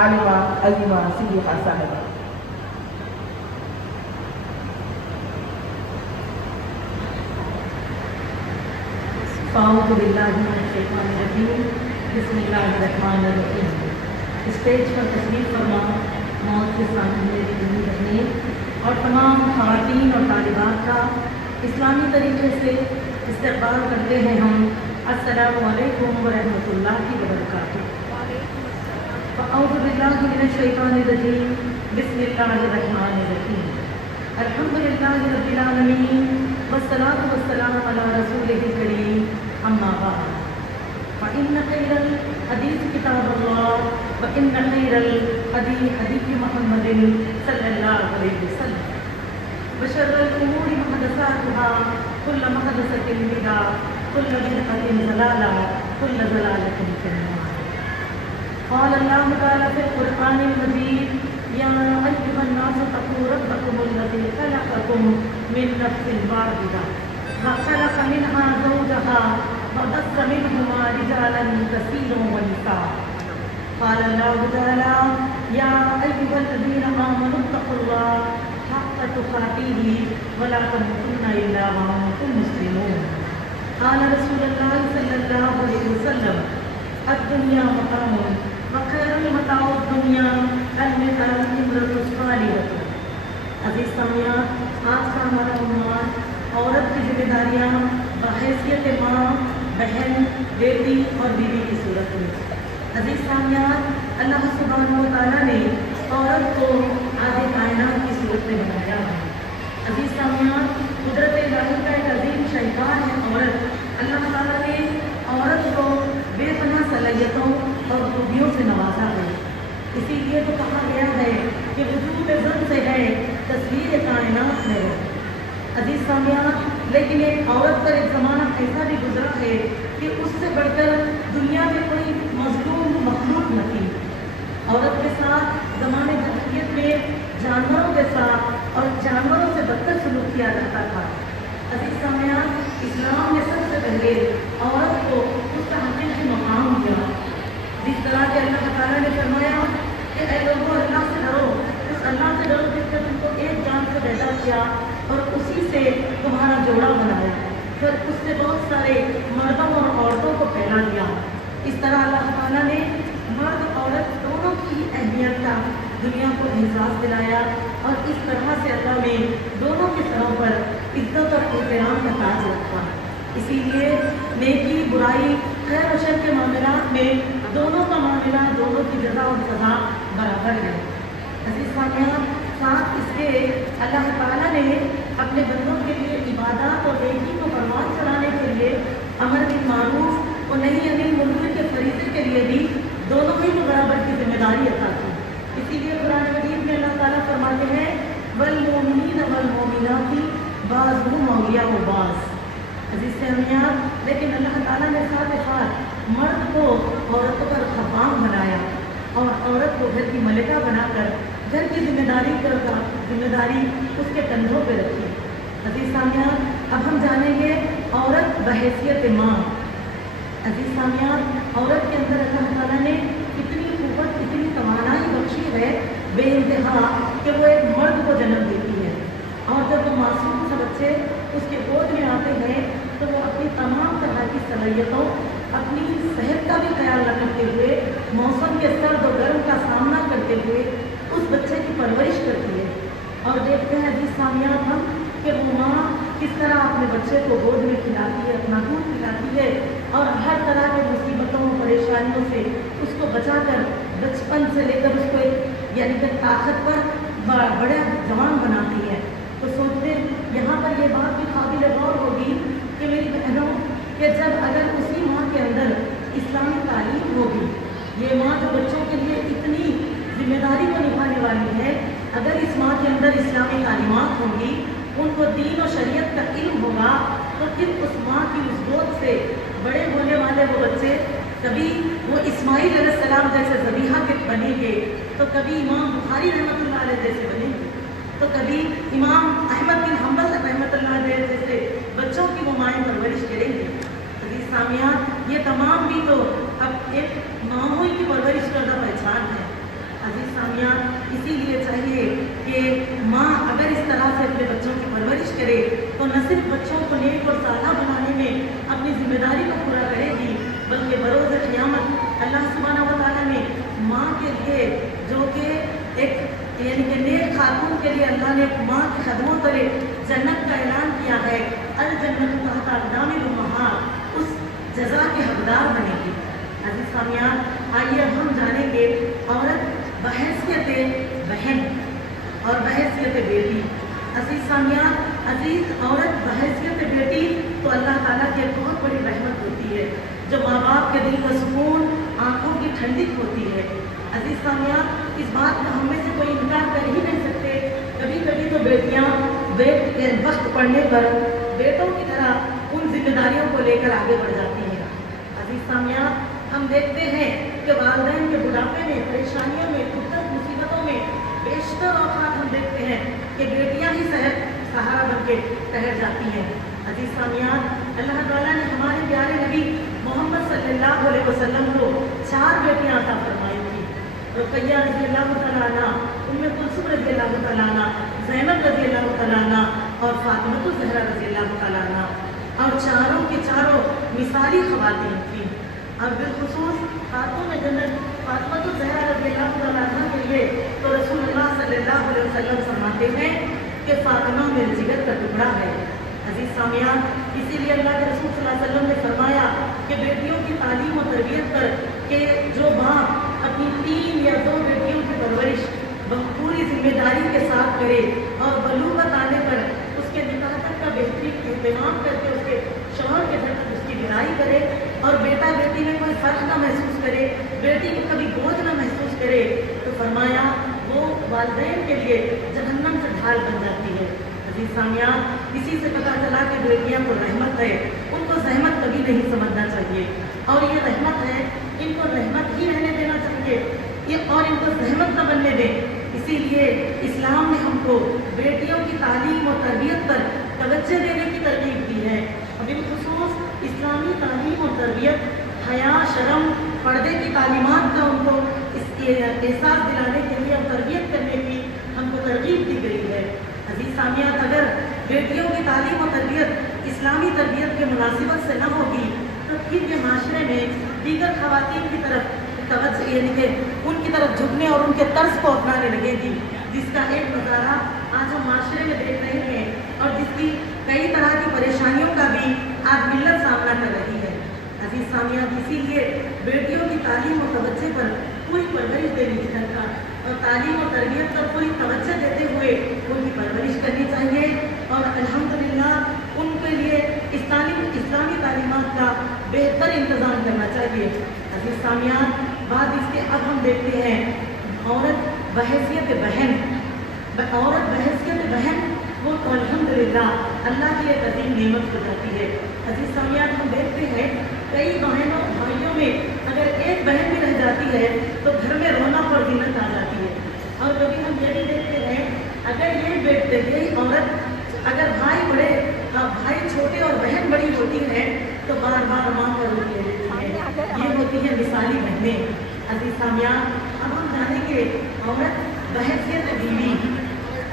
عالمہ عظیمہ صدیقہ صاحبہ۔ اعوذ باللہ من الشیطان الرجیم، بسم اللہ الرحمن الرحیم۔ اسٹیج پر تشریف فرما موت کے سامنے میری بہنیں اور تمام خواتین اور طالبات کا اسلامی طریقے سے استقبال کرتے ہیں ہم۔ السلام علیکم ورحمۃ اللہ وبرکاتہ۔ اعوذ باللہ من الشیطان الرجیم، بسم اللہ الرحمن الرحیم۔ الحمد للہ رب العالمین والصلاۃ والسلام علی رسولہ الکریم، اما بعد فإن خیر الحدیث کتاب اللہ وإن خیر الہدی ہدی محمد صلی اللہ علیہ وسلم وشر الامور محدثاتها کل محدثۃ بدعہ کل بدعۃ ضلالہ کل ضلالۃ فی النار۔ قال اللہ تعالی فی القرآن المجید یا ایھا الناس اتقوا ربکم الذی خلقکم من نفس واحدہ وخلق منها زوجها وبث منهما رجالا كثيرا ونساء۔ قال اللہ تعالی یا ایھا الذین آمنوا اتقوا اللہ حق تقاتہ ولا تموتن الا وانتم مسلمون۔ قال رسول اللہ صلی اللہ علیہ وسلم الدنیا متاع وخیر المتاع الدنیا المرأة الصالحة۔ عزیز سامعین، آج کا ہمارا عنوان عورت کی ذمہ داریاں بحیثیت ماں، بہن، بیٹی اور بیوی کی صورت میں۔ عزیز سامعین، اللہ سبحانہ و تعالیٰ نے عورت کو آدھے کائنات کی صورت میں بنایا ہے۔ عزیز سامعین، قدرت الہی کا ایک عظیم شاہکار ہے عورت۔ اللہ تعالیٰ نے عورت کو بے پناہ صلاحیتوں اور خوبیوں سے نوازا ہے۔ اسی لیے تو کہا گیا ہے کہ وجود زن سے ہے تصویر کائنات ہے۔ عزیز سامعین، لیکن ایک عورت کا ایک زمانہ ایسا بھی گزرا ہے کہ اس سے بڑھ کر دنیا میں کوئی مظلوم مخلوق نہ تھی۔ عورت کے ساتھ زمانے جاہلیت میں جانوروں کے ساتھ اور جانوروں سے بدتر سلوک کیا جاتا تھا۔ عزیز سامعین، اسلام نے سب سے پہلے عورت کو اس کا حقیقی مقام دیا۔ جس طرح کہ اللہ تعالیٰ نے فرمایا کہ اے لوگوں، اللہ سے ڈرو، اس اللہ سے ڈرو جس نے تم کو ایک جان سے پیدا کیا اور اسی سے تمہارا جوڑا بنایا، پھر اس سے بہت سارے مردوں اور عورتوں کو پھیلا دیا۔ اس طرح اللہ تعالیٰ نے مرد عورت دونوں کی اہمیت کا دنیا کو احساس دلایا، اور اس طرح سے اللہ نے دونوں کے سروں پر عزت اور احترام کا تاج رکھا۔ اسی لیے نیکی برائی خیر و شر کے معاملات میں دونوں کا معاملہ، دونوں کی جزا اور سزا برابر ہے۔ عزیز سامعین، ساتھ اس کے اللہ تعالیٰ نے اپنے بندوں کے لیے عبادات اور نیکی کو پروان چڑھانے کے لیے امر بالمعروف اور نہی عن المنکر کے فریضے کے لیے بھی دونوں ہی کو برابر کی ذمہ داری عطا کی۔ اسی لیے قرآن مجید میں اللہ تعالیٰ فرماتے ہیں والمؤمنین والمؤمنات بعضهم اولیاء بعض۔ عزیز سامعین، لیکن اللہ تعالیٰ نے ساتھ ساتھ مرد کو عورتوں پر خفام بنایا اور عورت کو گھر کی ملکہ بنا کر گھر کی ذمہ داری اس کے کندھوں پہ رکھی۔ عزیز سامعین، اب ہم جانیں گے عورت بحیثیت ماں۔ عزیز سامعین، عورت کے اندر اللہ تعالیٰ نے اتنی قوت، اتنی توانائی بخشی ہے بے انتہا کہ وہ ایک مرد کو جنم دیتی ہے، اور جب وہ معصوم سے بچے اس کے گود میں آتے ہیں تو وہ اپنی تمام طرح کی صلاحیتوں، اپنی صحت کا بھی خیال رکھتے ہوئے، موسم کے سرد و گرم کا سامنا کرتے ہوئے اس بچے کی پرورش کرتی ہے۔ اور دیکھتے ہیں عزیز سامعین ہم کہ وہ ماں کس طرح اپنے بچے کو گود میں کھلاتی ہے، اپنا دودھ پلاتی ہے، اور ہر طرح کی مصیبتوں پریشانیوں سے اس کو بچا کر بچپن سے لے کر اس کو ایک یعنی کہ طاقتور بڑا جوان بناتی ہے۔ تو سوچتے یہاں پر یہ بات بھی قابل غور ہوگی کہ میری بہنوں کہ جب اگر اسی ماں کے اندر اسلامی تعلیم ہوگی، یہ ماں جو بچوں کے لیے اتنی ذمہ داری کو نبھانے والی ہے، اگر اس ماں کے اندر اسلامی تعلیمات ہوں گی، ان کو دین و شریعت کا علم ہوگا، تو پھر اس ماں کی اس گود سے بڑے ہونے والے وہ بچے کبھی وہ اسماعیل علیہ السلام جیسے ذبیحہ کے بنیں گے، تو کبھی امام بخاری رحمۃ اللہ علیہ جیسے بنیں گے، تو کبھی امام احمد بن حنبل رحمۃ اللہ علیہ جیسے بچوں کی وہ مائیں پرورش کریں گے۔ عزیز سامعین، یہ تمام بھی تو اب ایک ماں کی پرورش کردہ پہچان ہے۔ सामियान, इसीलिए चाहिए कि माँ अगर इस तरह से अपने बच्चों की परवरिश करे तो न सिर्फ बच्चों को नेक और सादा बनाने में अपनी जिम्मेदारी को पूरा करेगी, बल्कि बरोज़ क़यामत अल्लाह सुब्हानहू व तआला ने माँ के लिए, जो कि एक यानी कि नेक खातून के लिए अल्लाह ने एक माँ के कदमों तले जन्नत का ऐलान किया है, अल जन्नतु तहता अक़दामिल उम्महात, उस जज़ा के हकदार बनेगी। अज़ीज़ सामियान, आइए अब हम जानेंगे औरत बहैसियत बहन और बहैसियत बेटी। अज़ीज़ सामियान, अज़ीज़ औरत बहैसियत बेटी तो अल्लाह ताला की एक बहुत बड़ी रहमत होती है, जो माँ बाप के दिल का सुकून, आँखों की ठंडक होती है। अज़ीज़ सामियान, इस बात का हम में से कोई इनकार कर ही नहीं सकते। कभी कभी तो बेटियाँ वक्त पड़ने पर बेटों की तरह उन जिम्मेदारियों को लेकर आगे बढ़ जाती हैं। अज़ीज़ सामियान, हम देखते हैं कि वालिदैन के बुढ़ापे में, परेशानियों में, दिक्कत मुसीबतों में बेशतर औक़ात हम देखते हैं कि बेटियां ही सहारा बन के ठहर जाती हैं। अज़ीज़ सामियान, अल्लाह ताला ने हमारे प्यारे नबी मोहम्मद सल्लल्लाहु अलैहि वसल्लम को 4 बेटियां अता फरमाई थी। रुक़ैया रज़ियल्लाहु तआला अन्हा, उम्मे कुलसूम रज़ियल्लाहु तआला अन्हा, ज़ैनब रज़ियल्लाहु तआला अन्हा और फ़ातिमा ज़हरा रज़ियल्लाहु तआला अन्हा, और चारों की चारों मिसाली ख़वातीन थी। और बिलखुसूस खातून जन्नत फ़ातिमा ज़हरा रज़ियल्लाहु तआला अन्हा के लिए तो रसूलुल्लाह सल्लल्लाहु अलैहि वसल्लम फरमाते हैं कि फ़ातिमा मेरे जिगर का टुकड़ा है। अज़ीज़ सामियान, इसीलिए अल्लाह के रसूल सल्लल्लाहु अलैहि वसल्लम ने फरमाया कि बेटियों की तालीम और तरबियत पर कि जो बाप अपनी 3 या 2 बेटियों की परवरिश पूरी जिम्मेदारी के साथ करे और बलूगत आने पर उसके निकाह तक का बेहतरीन इंतजाम करके उसके शौहर के घर तक उसकी विदाई करे और बेटा बेटी में कोई फ़र्क ना महसूस करे, बेटी को कभी बोझ ना महसूस करे, तो फरमाया वो वालिदैन के लिए जहन्नम से ढाल बन जाती है। अज़ीज़ सामियान, इसी से पता चला कि बेटियां तो रहमत है, उनको ज़हमत कभी नहीं समझना चाहिए, और ये रहमत है, इनको रहमत ही रहने देना चाहिए, ये और इनको ज़हमत न बनने दें। इसीलिए इस्लाम ने हमको बेटियों की तालीम और तरबियत पर तवज्जो देने की तरकीब दी है। बिलखुसूस इस्लामी तालीम और तरबियत, हया, शर्म, पर्दे की तालीमात का उनको एहसास दिलाने के लिए और तरबियत करने की हमको तरकीब दी गई है। अज़ीज़ सामियान, अगर बेटियों की तालीम और तरबियत इस्लामी तरबियत के मुनासिबत से न होगी तो फिर ये माशरे में दीगर ख़वातीन की तरफ तवज्जो यानी कि उनकी तरफ झुकने और उनके तर्ज को अपनाने लगेगी, जिसका एक नज़ारा आज हम माशरे में देख रहे हैं और जिसकी कई तरह की परेशानियों का भी आज मिल्लत सामना कर रही है। अज़ीज़ सामियान, इसीलिए बेटियों की तालीम और तवज्जो पर पूरी परवरिश देने की दरकार और तालीम और तरबियत पर पूरी तवज्जो देते हुए उनकी परवरिश करनी चाहिए और अल्हम्दुलिल्लाह उनके लिए इस्लामी तालीमात का बेहतर इंतज़ाम करना चाहिए। अज़ीज़ सामियान, बाद इसके अब हम देखते हैं औरत बहैसियत बहन, वो तो अल्हम्दुलिल्लाह अल्लाह की एक अजीम नेमत हो जाती है। अज़ीज़ सामियान, हम देखते हैं कई बहनों भाइयों में अगर एक बहन भी रह जाती है तो घर में रौनक और ज़ीनत आ जाती है। और कभी हम ये भी देखते हैं अगर यही औरत अगर भाई छोटे और बहन बड़ी होती है तो बार बार माँ का रूप ले लेती है। ये होती है मिसाली बहनें। अज़ीज़ सामियान, अब हम जानेंगे औरत बहैसियत बीवी।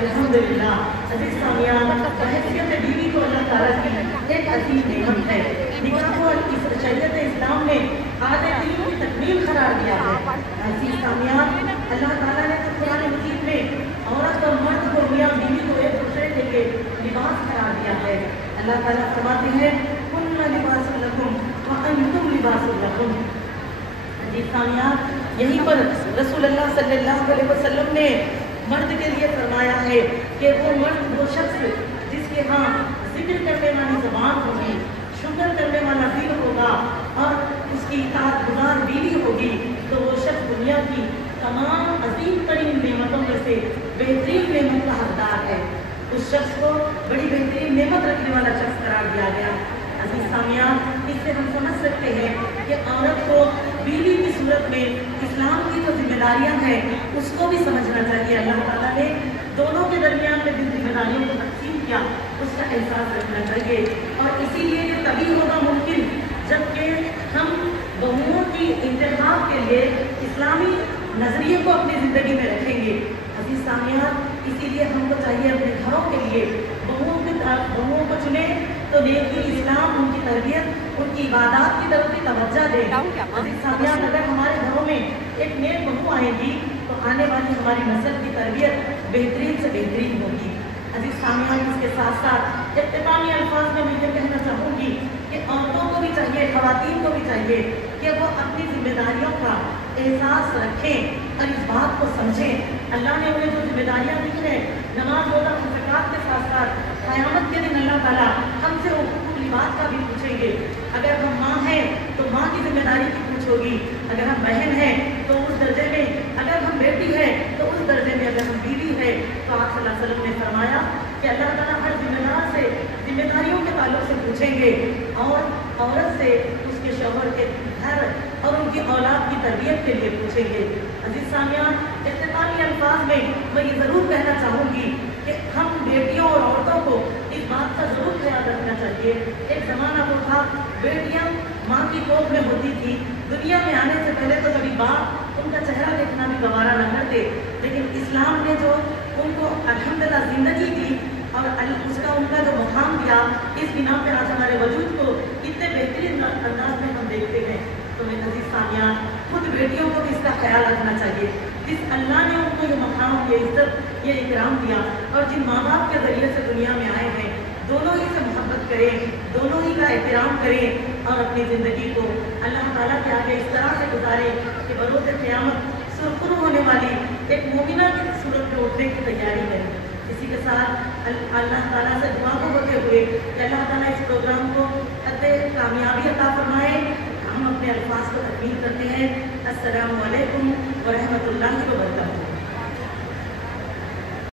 अल्हम्दुलिल्लाह अज़ीज़ सामियान, बहैसियत बीवी को अल्लाह ताला की एक अजीम नेमत है। निकाह को इस शरीयत इस्लाम ने आधे दीन की तकमील करार दिया है। अज़ीज़ सामियान, अल्लाह ताला ने कुरान मजीद में औरत और मर्द को, मियाँ बीवी को एक दूसरे के लिए लिबास करार दिया है। अल्लाह ताला फरमाते हैं कुल्लु लिबासुन लकुम व अंतुम लिबासुन लहुम। अज़ीज़ सामियान, यहीं पर रसूलुल्लाह सल्लल्लाहु अलैहि वसल्लम ने मर्द के लिए फरमाया है कि वो शख्स जिसके यहाँ जिक्र करने वाली ज़बान होगी, शुक्र करने वाला दिल होगा और उसकी इताअतगुज़ार बीवी होगी तो वो शख्स दुनिया की तमाम अजीम तरीन नेमतों में से बेहतरीन नेमत का हकदार है। उस शख्स को बड़ी बेहतरीन नेमत रखने वाला शख्स करार दिया गया। अज़ीज़ सामियान, इससे हम समझ सकते हैं कि औरत को बीवी की सूरत में इस्लाम की जो जिम्मेदारियाँ हैं उसको भी समझना चाहिए। अल्लाह ताला ने दोनों के दरमियान में जिन जिम्मेदारियों को तकसीम किया उसका एहसास रखना चाहिए और इसीलिए ये तभी होगा मुमकिन जबकि हम बहुओं की इंतखाब के लिए इस्लामी नज़रिए को अपनी ज़िंदगी में रखें। सामियान, इसीलिए हमको चाहिए अपने घरों के लिए बहुओं को चुने तो नेकी, इस्लाम, उनकी तरबियत, उनकी इबादत की तरफ भी तवज्जो दें। अजीज सामियान, अगर हमारे घरों में एक नेक बहू आएगी तो आने वाली हमारी नस्ल की तरबियत बेहतरीन से बेहतरीन होगी। अजीज सामियान, इसके साथ साथ इख्तितामी अल्फाज में मैं ये कहना चाहूँगी कि औरतों को भी चाहिए, ख़वातीन को भी चाहिए कि वो अपनी जिम्मेदारियों का एहसास रखें और इस बात को समझें। अल्लाह ने उन्हें जो जिम्मेदारियाँ दी हैं, नमाज, रोज़ा, ज़कात के साथ साथ क़यामत के दिन अल्लाह ताला हमसे हुकूक़ लिबास का भी पूछेंगे। अगर हम माँ हैं तो माँ की जिम्मेदारी की पूछ होगी, अगर हम बहन हैं तो उस दर्जे में, अगर हम बेटी हैं तो उस दर्जे में, अगर हम बीवी है तो आप सल्लल्लाहु अलैहि वसल्लम ने फरमाया कि अल्लाह ताला हर जिम्मेदार से जिम्मेदारियों के ताल्लुक से पूछेंगे और औरत से उसके शौहर के घर और उनकी औलाद की तरबियत के लिए पूछेंगे। अजीज सामियान, इख्तितामी अल्फाज में मैं ये ज़रूर कहना चाहूँगी कि हम बेटियों और औरतों को इस बात का ज़रूर ख्याल रखना चाहिए। एक ज़माना वो था बेटियाँ माँ की कोख में होती थी, दुनिया में आने से पहले तो कभी बाप उनका चेहरा देखना भी गवारा न करते, लेकिन इस्लाम ने जो उनको अल्हम्दुलिल्लाह ज़िंदगी दी और उसका उनका जो मुकाम दिया, इस बिना पर आज हमारे वजूद को कितने बेहतरीन अंदाज में हम देखते हैं। तो मैं अजीज सामियान, खुद बेटियों को भी इसका ख्याल रखना चाहिए। जिस अल्लाह ने उनको ये मकाम, ये इज्जत, ये इकराम दिया और जिन माँ बाप के ज़रिए से दुनिया में आए हैं, दोनों ही से मोहब्बत करें, दोनों ही का एहतराम करें और अपनी ज़िंदगी को अल्लाह ताला के आगे इस तरह से गुजारें कि बरोज़ क़यामत सुरखरू होने वाली एक मोमिना की सूरत में उठने की तैयारी करें। इसी के साथ अल्लाह ताला से दुआ को होते हुए कि अल्लाह ताला इस प्रोग्राम को कामयाबी अता फरमाए, हम अपने अल्फाज को तकमील करते हैं। अस्सलामु अलैकुम व रहमतुल्लाहि व बरकातहू।